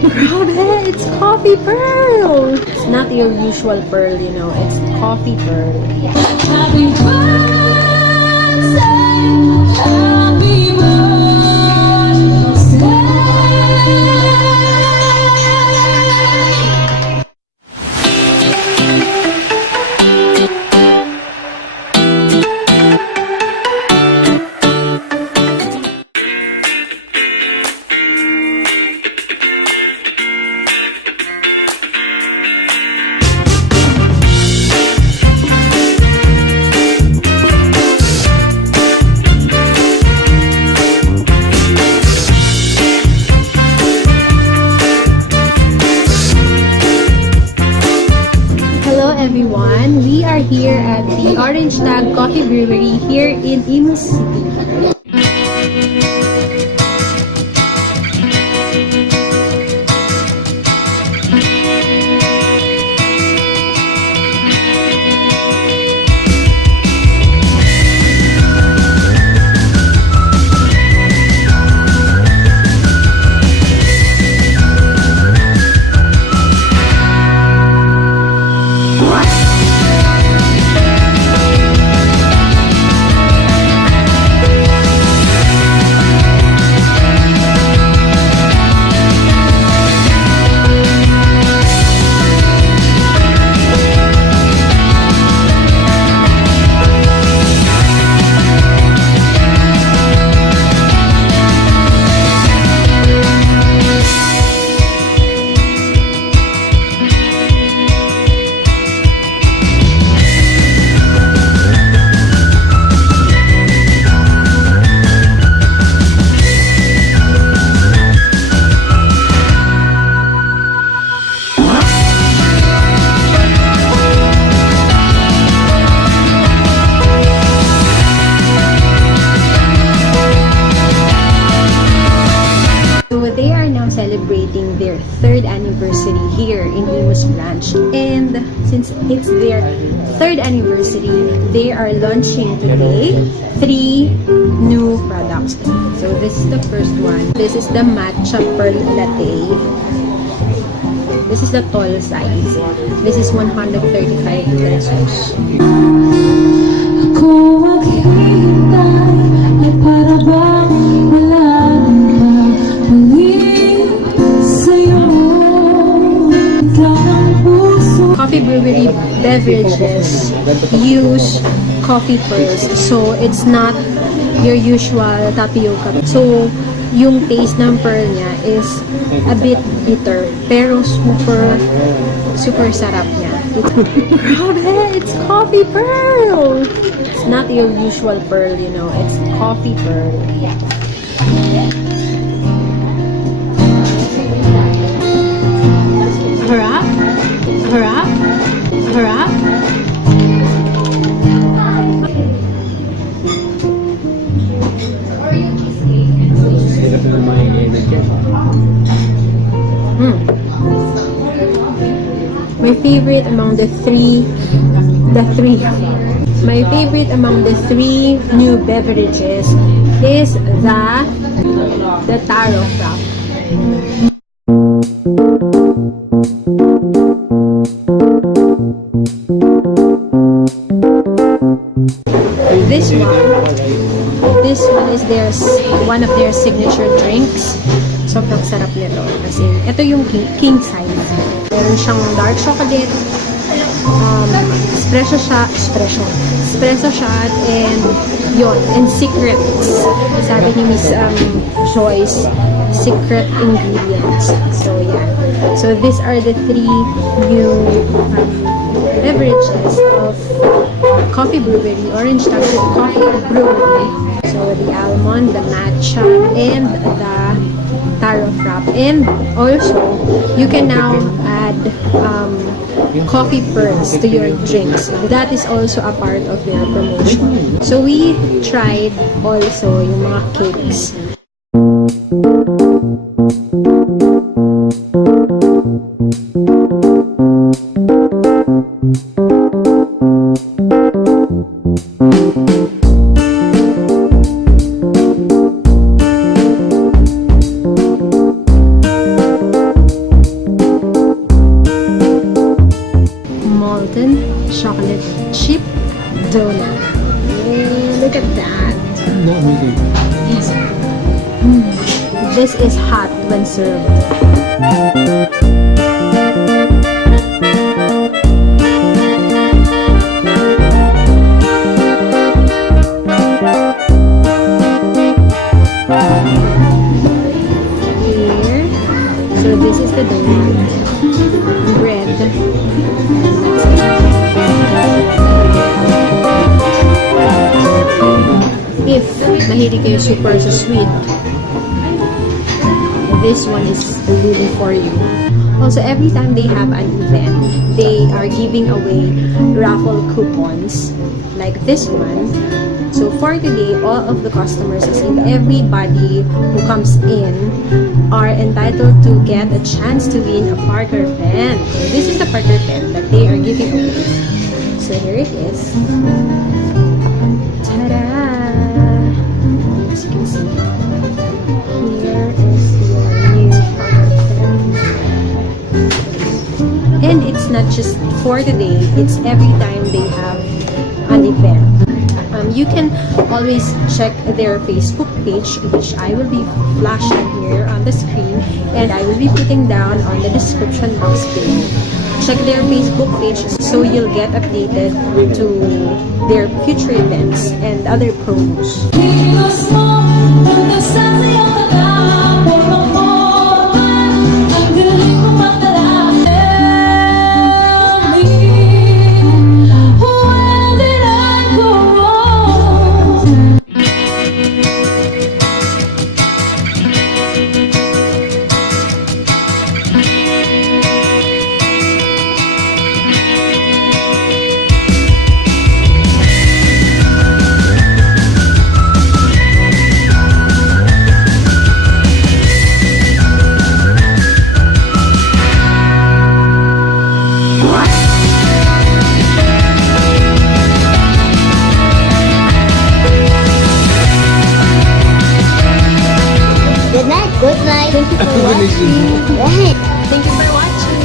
Grabe, it's coffee pearl! It's not your usual pearl, you know. It's coffee pearl. Happy birthday, happy birthday. Everyone, we are here at the Tag Coffee Brewery here in Imus City. Celebrating their 3rd anniversary here in Imus branch, and since it's their 3rd anniversary, they are launching today 3 new products. So this is the first one. This is the matcha pearl latte. This is the tall size. This is 135 pesos. Ako maghihintay at para bang wala nang mabalik sa'yo. Ikaw ang puso. Coffee Brewery beverages use coffee pearls, so it's not your usual tapioca. So yung taste ng pearl niya is a bit bitter, pero super sarap niya. Grabe, it's coffee pearl! It's not your usual pearl, you know. It's coffee pearl. Harap? Harap? Harap? My favorite among the three new beverages is the TARO FRAPPE. This one is one of their signature drinks. Sobrang sarap nito kasi ito yung king size. Meron siyang dark chocolate, espresso shot, and secrets. Sabi ni Miss Joyce, secret ingredients. So yeah. So these are the 3 new beverages of Coffee Brewery, Tag Coffee Brewery. So the almond, the matcha, and the TARO FRAPPE. And also, you can now add coffee pearls to your drinks. That is also a part of their promotion. So we tried also yung mga cakes. this is hot when served. Here, so this is the donut, bread, and that's it. If mahilig kayo super sa sweet, this one is really for you. Also, every time they have an event, they are giving away raffle coupons like this one. So for today, all of the customers, as in everybody who comes in, are entitled to get a chance to win a Parker pen. So this is the Parker pen that they are giving away. So here it is. Ta-da! As you can see, here is your new Parker pen. And it's not just for today, it's every time they have an event. You can always check their Facebook page, which I will be flashing here on the screen, and I will be putting down on the description box below. Check their Facebook page so you'll get updated to their future events and other promos. Kilos mo, pagdasan sa iyong taga, puro mo na, ang galing mo magdala. Tell me, where did I go wrong? Good night. Good night. Thank you for watching. Right. Thank you for watching.